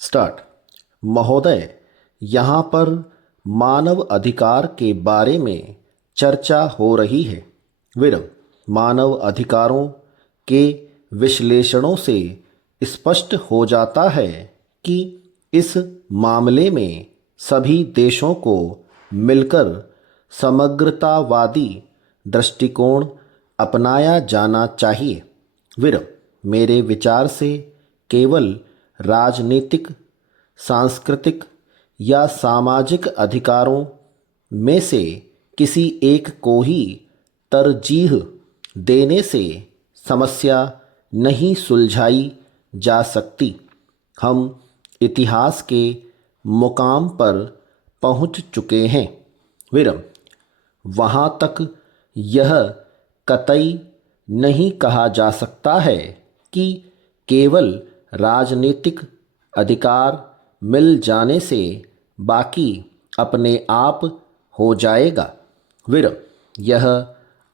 Start. महोदय, यहाँ पर मानव अधिकार के बारे में चर्चा हो रही है। विरम। मानव अधिकारों के विश्लेषणों से स्पष्ट हो जाता है कि इस मामले में सभी देशों को मिलकर समग्रतावादी दृष्टिकोण अपनाया जाना चाहिए। विरम। मेरे विचार से केवल राजनीतिक, सांस्कृतिक या सामाजिक अधिकारों में से किसी एक को ही तरजीह देने से समस्या नहीं सुलझाई जा सकती। हम इतिहास के मुकाम पर पहुंच चुके हैं। विरम। वहाँ तक यह कतई नहीं कहा जा सकता है कि केवल राजनीतिक अधिकार मिल जाने से बाकी अपने आप हो जाएगा। विरम। यह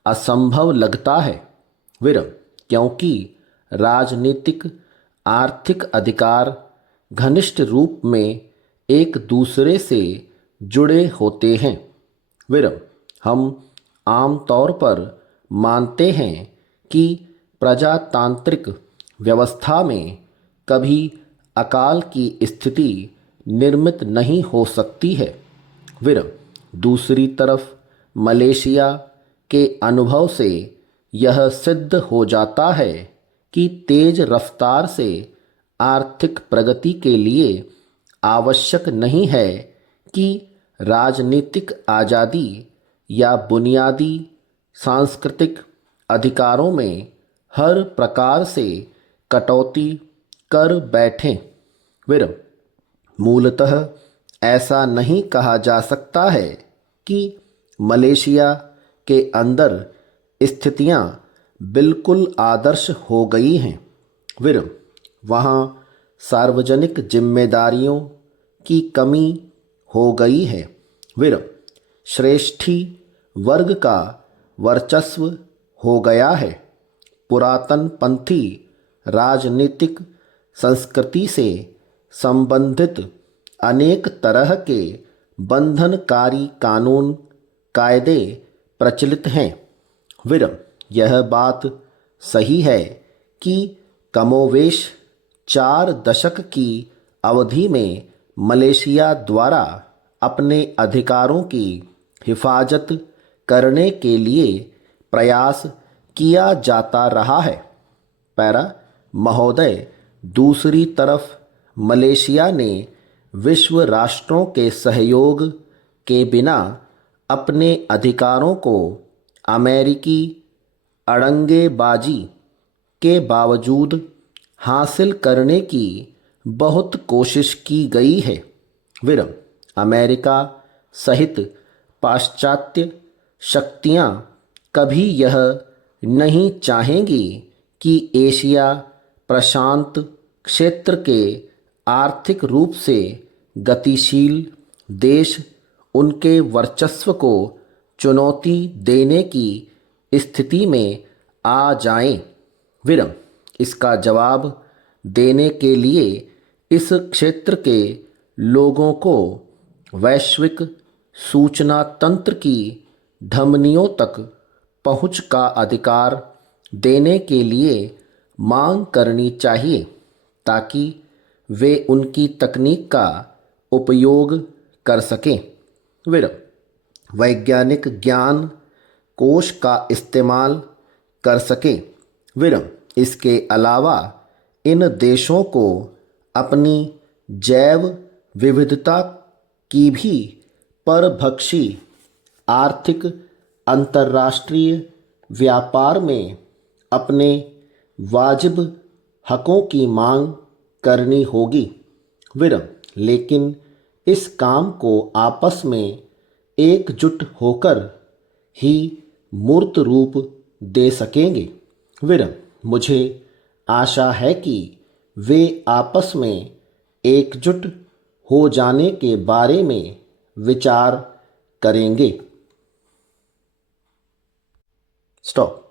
असंभव लगता है। विरम। क्योंकि राजनीतिक, आर्थिक अधिकार घनिष्ठ रूप में एक दूसरे से जुड़े होते हैं। विरम। हम आमतौर पर मानते हैं कि प्रजातांत्रिक व्यवस्था में कभी अकाल की स्थिति निर्मित नहीं हो सकती है। विरम। दूसरी तरफ मलेशिया के अनुभव से यह सिद्ध हो जाता है कि तेज रफ्तार से आर्थिक प्रगति के लिए आवश्यक नहीं है कि राजनीतिक आज़ादी या बुनियादी सांस्कृतिक अधिकारों में हर प्रकार से कटौती कर बैठें। विरम। मूलतः ऐसा नहीं कहा जा सकता है कि मलेशिया के अंदर स्थितियां बिल्कुल आदर्श हो गई हैं। विरम। वहाँ सार्वजनिक जिम्मेदारियों की कमी हो गई है। विरम। श्रेष्ठी वर्ग का वर्चस्व हो गया है। पुरातन पंथी राजनीतिक संस्कृति से संबंधित अनेक तरह के बंधनकारी कानून कायदे प्रचलित हैं। विरम। यह बात सही है कि कमोवेश 4 दशक की अवधि में मलेशिया द्वारा अपने अधिकारों की हिफाजत करने के लिए प्रयास किया जाता रहा है। पैरा। महोदय, दूसरी तरफ मलेशिया ने विश्व राष्ट्रों के सहयोग के बिना अपने अधिकारों को अमेरिकी अड़ंगेबाजी के बावजूद हासिल करने की बहुत कोशिश की गई है। विरम। अमेरिका सहित पाश्चात्य शक्तियाँ कभी यह नहीं चाहेंगी कि एशिया प्रशांत क्षेत्र के आर्थिक रूप से गतिशील देश उनके वर्चस्व को चुनौती देने की स्थिति में आ जाएं। विरम। इसका जवाब देने के लिए इस क्षेत्र के लोगों को वैश्विक सूचना तंत्र की धमनियों तक पहुंच का अधिकार देने के लिए मांग करनी चाहिए ताकि वे उनकी तकनीक का उपयोग कर सकें। विरम। वैज्ञानिक ज्ञान कोश का इस्तेमाल कर सकें। विरम। इसके अलावा इन देशों को अपनी जैव विविधता की भी परभक्षी आर्थिक अंतर्राष्ट्रीय व्यापार में अपने वाजिब हकों की मांग करनी होगी। विरम। लेकिन इस काम को आपस में एकजुट होकर ही मूर्त रूप दे सकेंगे। विरम। मुझे आशा है कि वे आपस में एकजुट हो जाने के बारे में विचार करेंगे। स्टॉप।